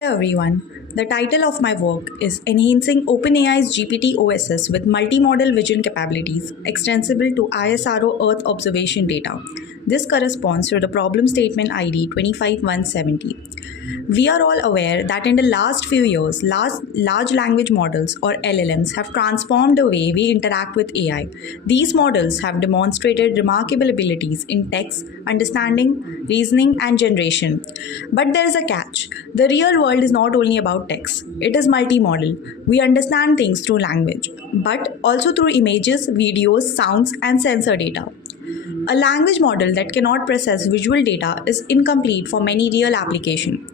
Hello everyone. The title of my work is Enhancing OpenAI's GPT-OSS with Multimodal Vision Capabilities, extensible to ISRO Earth Observation data. This corresponds to the problem statement ID 25170. We are all aware that in the last few years, large language models or LLMs have transformed the way we interact with AI. These models have demonstrated remarkable abilities in text, understanding, reasoning, and generation. But there is a catch. The real world is not only about text, it is multimodal. We understand things through language, but also through images, videos, sounds, and sensor data. A language model that cannot process visual data is incomplete for many real applications.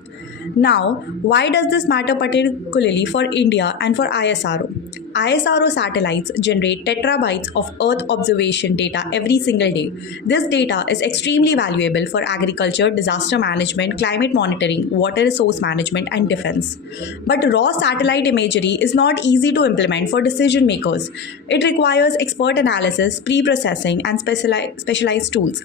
Now, why does this matter particularly for India and for ISRO? ISRO satellites generate terabytes of Earth observation data every single day. This data is extremely valuable for agriculture, disaster management, climate monitoring, water resource management, and defense. But raw satellite imagery is not easy to implement for decision makers. It requires expert analysis, pre-processing, and specialized tools.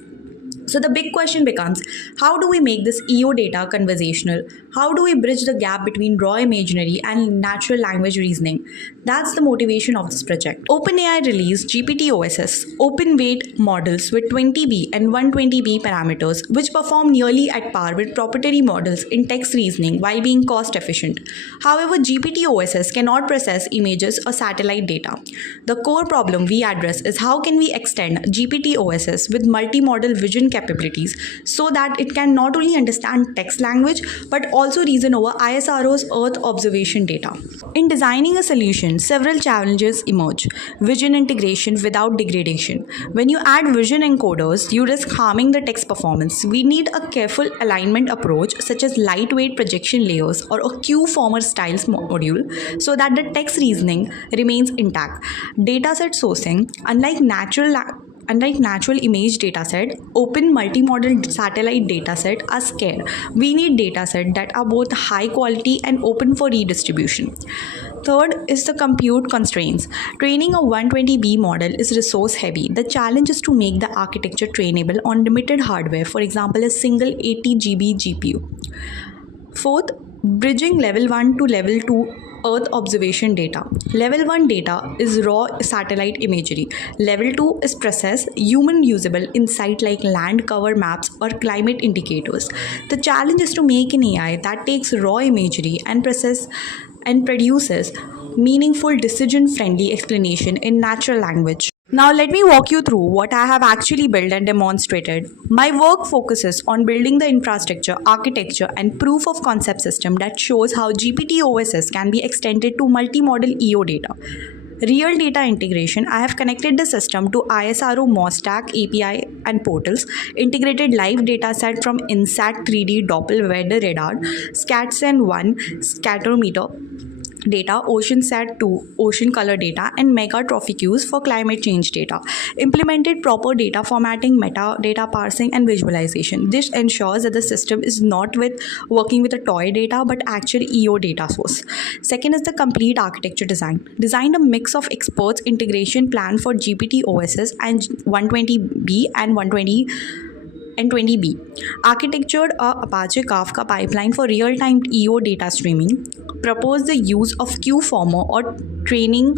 So the big question becomes, how do we make this EO data conversational? How do we bridge the gap between raw imagery and natural language reasoning? That's the motivation of this project. OpenAI released GPT-OSS, open weight models with 20B and 120B parameters, which perform nearly at par with proprietary models in text reasoning while being cost efficient. However, GPT-OSS cannot process images or satellite data. The core problem we address is how can we extend GPT-OSS with multimodal vision capabilities so that it can not only understand text language but also reason over ISRO's Earth observation data. In designing a solution, several challenges emerge. Vision integration without degradation. When you add vision encoders, you risk harming the text performance. We need a careful alignment approach such as lightweight projection layers or a Q-former styles module so that the text reasoning remains intact. Dataset sourcing, unlike natural image dataset, open multimodal satellite dataset are scarce. We need datasets that are both high quality and open for redistribution. Third is the compute constraints. Training a 120B model is resource heavy. The challenge is to make the architecture trainable on limited hardware, for example, a single 80GB GPU. Fourth, bridging level 1 to level 2 Earth observation data. Level 1 data is raw satellite imagery. Level 2 is processed, human usable insight like land cover maps or climate indicators. The challenge is to make an AI that takes raw imagery and produces meaningful decision-friendly explanation in natural language. Now let me walk you through what I have actually built and demonstrated. My work focuses on building the infrastructure, architecture, and proof of concept system that shows how GPT-OSS can be extended to multimodal EO data. Real data integration, I have connected the system to ISRO MOSTAC API and portals, integrated live dataset from INSAT 3D Doppler weather radar, SCATSEN1 scatterometer data, OceanSat 2 ocean color data, and mega trophy queues for climate change data. Implemented proper data formatting, metadata parsing, and visualization. This ensures that the system is not working with a toy data but actual EO data source. Second is the complete architecture design. Designed a mix of experts integration plan for GPT-OSS and 120B and 20B. Architectured a Apache Kafka pipeline for real-time EO data streaming. Proposed the use of Q-former or training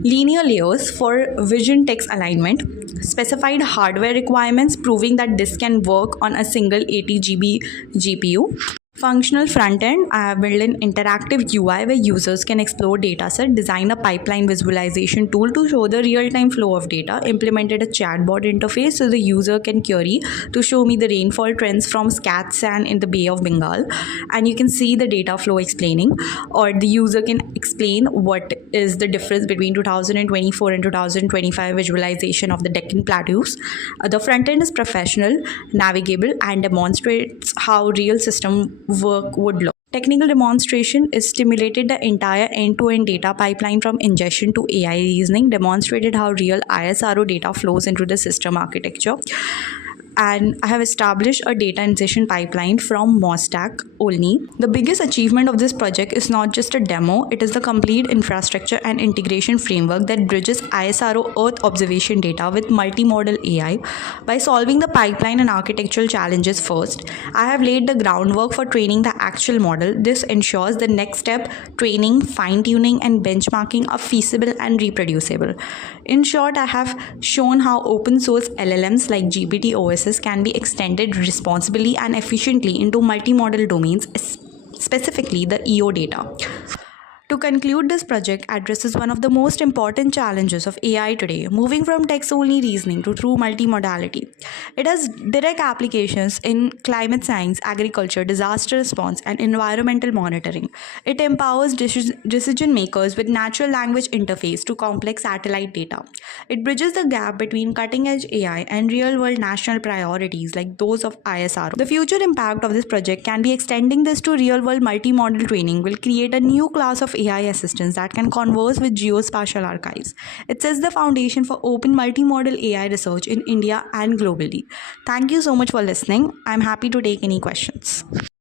linear layers for vision text alignment. Specified hardware requirements proving that this can work on a single 80GB GPU. Functional front-end, I have built an interactive UI where users can explore dataset, design a pipeline visualization tool to show the real-time flow of data, implemented a chatbot interface so the user can query to show me the rainfall trends from SCATSEN in the Bay of Bengal, and you can see the data flow explaining, or the user can explain what is the difference between 2024 and 2025 visualization of the Deccan Plateaus. The front-end is professional, navigable, and demonstrates how real system work would look. Technical demonstration is stimulated the entire end-to-end data pipeline from ingestion to AI reasoning, demonstrated how real ISRO data flows into the system architecture. and I have established a data ingestion pipeline from Mosstack only. The biggest achievement of this project is not just a demo, it is the complete infrastructure and integration framework that bridges ISRO Earth Observation data with multimodal AI. By solving the pipeline and architectural challenges first, I have laid the groundwork for training the actual model. This ensures the next step, training, fine-tuning, and benchmarking are feasible and reproducible. In short, I have shown how open source LLMs like GPT-OSS can be extended responsibly and efficiently into multimodal domains, specifically the EO data. To conclude, this project addresses one of the most important challenges of AI today, moving from text-only reasoning to true multimodality. It has direct applications in climate science, agriculture, disaster response, and environmental monitoring. It empowers decision makers with natural language interface to complex satellite data. It bridges the gap between cutting-edge AI and real-world national priorities like those of ISRO. The future impact of this project can be extending this to real-world multimodal training will create a new class of AI assistants that can converse with geospatial archives. It sets the foundation for open multimodal AI research in India and globally. Thank you so much for listening. I'm happy to take any questions.